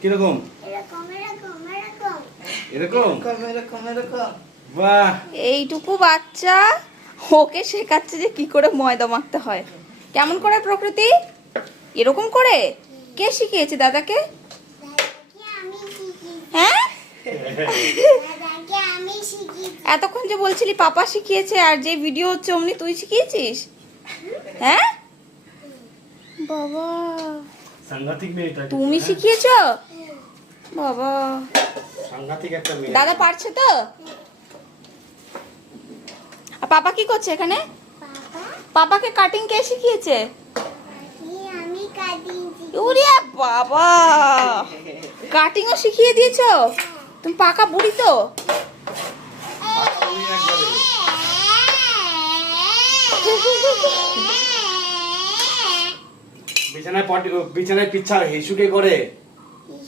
কিরকম? এরকম এরকম এরকম এরকম এরকম এরকম। বাহ, এইটুকু বাচ্চা ওকে শেখাচ্ছে যে কি করে ময়দা মাখতে হয়। কেমন করে প্রকৃতি? এরকম করে? কে শিখিয়েছে দাদাকে? দাদাকে আমি শিখিয়েছি হ্যাঁ, দাদাকে আমি শিখিয়েছি এতক্ষণ যে বলছিলি পাপা শিখিয়েছে, আর যে ভিডিও হচ্ছে অমনি তুই শিখিয়েছিস? হ্যাঁ বাবা, সাংঘাতিক মেয়েটা। তুমি শিখিয়েছো? বাবা, সাংঘাতিক একটা মেয়ে। দাদা পারছে তো? আর পাপা কি করছে এখানে? বাবা পাপাকে কাটিং কে শিখিয়েছে? কি আমি কাটিয়েছি ওরে বাবা, কাটিংও শিখিয়ে দিয়েছো? তুমি পাকা বুড়ি তো। তুমি একবারে। বিছানায় পিচ্ছা হিসুকে করে।